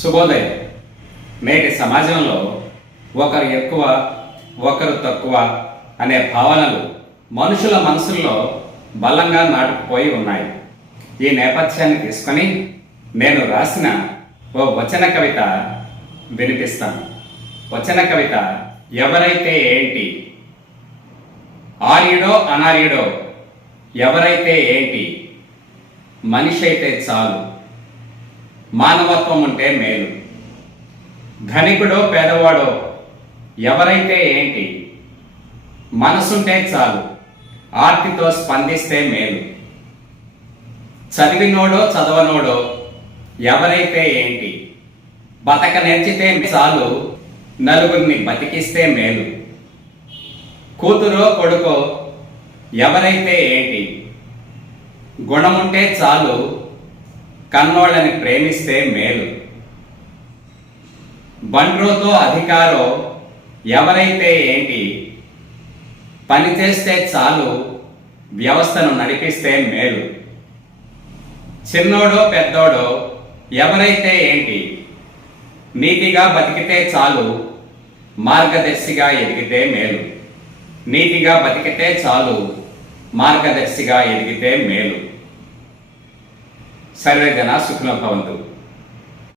శుభోదయం. నేటి సమాజంలో ఒకరు ఎక్కువ ఒకరు తక్కువ అనే భావనలు మనుషుల మనసుల్లో బలంగా నాటుకుపోయి ఉన్నాయి. ఈ నేపథ్యాన్ని తీసుకొని నేను రాసిన ఓ వచన కవిత వినిపిస్తాను. వచన కవిత ఎవరైతే ఏంటి, ఆర్యుడో అనార్యుడో ఎవరైతే ఏంటి, మనిషి అయితే చాలు, మానవత్వం ఉంటే మేలు. ధనికుడో పేదవాడో ఎవరైతే ఏంటి, మనసుంటే చాలు, ఆర్తితో స్పందిస్తే మేలు. చదివినోడో చదవనోడో ఎవరైతే ఏంటి, బతక నేర్చితే చాలు, నలుగురిని బతికిస్తే మేలు. కూతురో కొడుకో ఎవరైతే ఏంటి, గుణముంటే చాలు, కన్నోళ్ళని ప్రేమిస్తే మేలు. బండ్రోతో అధికారో ఎవరైతే ఏంటి, పని చేస్తే చాలు, వ్యవస్థను నడిపిస్తే మేలు. చిన్నోడో పెద్దోడో ఎవరైతే ఏంటి, నీతిగా బతికితే చాలు, మార్గదర్శిగా ఎదిగితే మేలు. నీతిగా బతికితే చాలు, మార్గదర్శిగా ఎదిగితే మేలు. సర్వే జన సుఖినో భవంతు.